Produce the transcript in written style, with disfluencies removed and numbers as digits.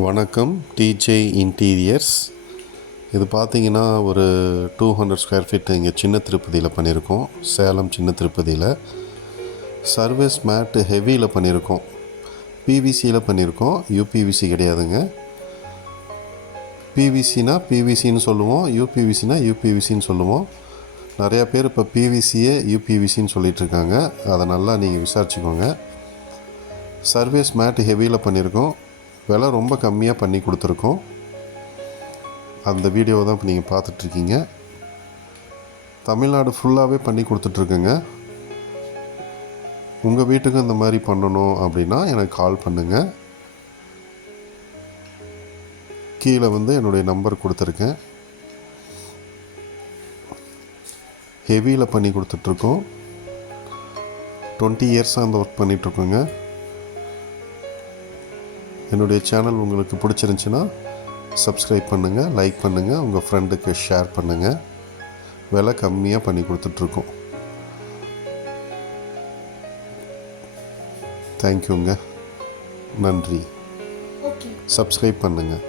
வணக்கம். DJ interiors. இது பார்த்தீங்கன்னா ஒரு 200 ஸ்கொயர் ஃபீட் இங்கே சின்ன திருப்பதியில் பண்ணியிருக்கோம். சேலம் சின்ன திருப்பதியில் சர்வீஸ் மேட்டு ஹெவியில் பண்ணியிருக்கோம். பிவிசியில் பண்ணியிருக்கோம், யூபிவிசி கிடையாதுங்க. பிவிசினா பிவிசின்னு சொல்லுவோம், யூபிவிசினா யூபிவிசின்னு சொல்லுவோம். நிறையா பேர் இப்போ பிவிசியே யூபிவிசின்னு சொல்லிகிட்ருக்காங்க. அதை நல்லா நீங்கள் விசாரிச்சுக்கோங்க. சர்வீஸ் மேட்டு ஹெவியில் பண்ணியிருக்கோம். விலை ரொம்ப கம்மியாக பண்ணி கொடுத்துருக்கோம். அந்த வீடியோவை தான் இப்போ நீங்கள் பார்த்துட்ருக்கீங்க. தமிழ்நாடு ஃபுல்லாகவே பண்ணி கொடுத்துட்ருக்குங்க. உங்கள் வீட்டுக்கு இந்த மாதிரி பண்ணணும் அப்படின்னா எனக்கு கால் பண்ணுங்கள். கீழே என்னுடைய நம்பர் கொடுத்துருக்கேன். ஹெவியில் பண்ணி கொடுத்துட்ருக்கோம். 20 இயர்ஸாக அந்த ஒர்க் பண்ணிகிட்ருக்கோங்க. என்னுடைய சேனல் உங்களுக்கு பிடிச்சிருந்துச்சின்னா சப்ஸ்கிரைப் பண்ணுங்கள், லைக் பண்ணுங்கள், உங்கள் ஃப்ரெண்டுக்கு ஷேர் பண்ணுங்கள். விலை கம்மியாக பண்ணி கொடுத்துட்ருக்கோம். தேங்க்யூங்க. நன்றி. சப்ஸ்கிரைப் பண்ணுங்கள்.